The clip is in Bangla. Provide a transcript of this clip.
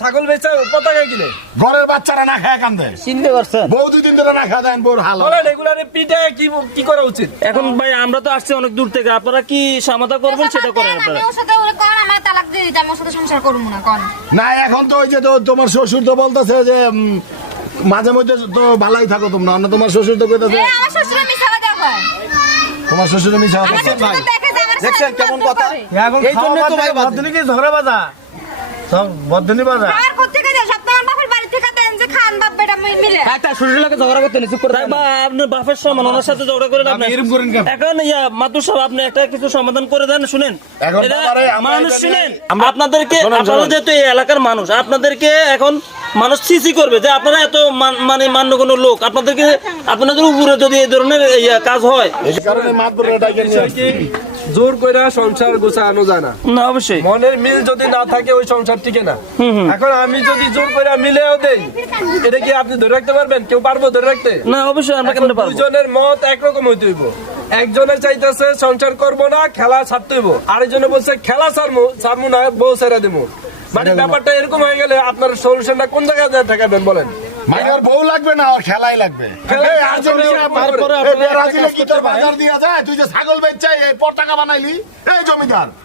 ছাগল বেচা পতাকা কিনে ঘরের বাচ্চারা না খায় কান্দে, চিনতে পারছেন? বউ দুদিন ধরে না খায় দেন, বোর হাল বলেন এগুলারে পিঠে কি করা উচিত? এখন ভাই আমরা তো আসছি অনেক দূর থেকে, আপনারা কি সমাধান করবেন সেটা করেন আপনারা। আমি ওর সাথে ওরে কর, আমার তালাক দিয়ে দিতে, আমি ওর সাথে সংসার করব না কোন। না। এখন তো ওই যে তোমার শ্বশুর তো বলতেছে যে মাঝে মধ্যে তো ভালোই থাকো তোমরা, না তোমার শ্বশুর তো কইতাছে আমার শ্বশুর মিছা কথা কয়। তোমার শ্বশুরে মিছা আমার কথা। শ্বশুর দেখে যে আমার দেখছেন কেমন কথা? এখন এই জন্য তো ভাই বদনি ঝগড়া বাজা সব বদনি বাজা। আর কোত্থেকে যায় সব তোমার বাপের বাড়ি থেকে দেন যে খান বাপ বেটা মিলে। একটা শ্বশুর লাগে ঝগড়া করতে নিচু করে তাই বা আপনার বাপের সমান ওনার সাথে ঝগড়া করেন আপনি এরকম করেন কেন? এখন মাতুর সাহেব আপনি একটা কিছু সমাধান করে দেন। শুনেন এখন এটা বাবারে, আমরা মানুষ এটা শুনেন, নিয়ে- আপনাদেরকে শোনেন, আপনারা শোনেন। যেহেতু এই এলাকার মানুষ, আপনাদেরকে এখন মানুষ সিসি করবে যে আপনারা এত মানে মান্যগণ্য লোক, আপনাদের উপরে যদি এই ধরনের কাজ হয়। এই কারণে মাতবরে ডাকে নিয়ে বিষয় কি জোর কইরা সংসার গোছানো যায় না। না অবশ্যই মনের মিল যদি না থাকে ওই সংসার টিকে না। এখন আমি যদি জোর কইরা মিলেও দেই, এটা কি আপনি ধরে রাখতে পারবেন? কেউ পারবো ধরে রাখতে? না অবশ্যই আমরা এখন কেন পারবো। দুজনের মত একরকম হইতে হইব। একজনের চাইতেছে সংসার করব না, খেলা ছাড়তে হইব, আরেকজনে বলছে খেলা ছাড়মু না, বউ ছেড়ে দেবো। মানে ব্যাপারটা এরকম হয়ে গেলে আপনার সলিউশনটা কোন জায়গায় ঠেকাবেন বলেন? মায়ের বউ লাগবে না, ওর খেলাই লাগবে। খেলাই এই লাগবে, আর্জেন্টিনা তারপরে এই ব্রাজিলে কি তোর বাজার দিয়া যায়? তুই যে ছাগল বেচছাই এই পতাকা বানাইলি, এই জমিদার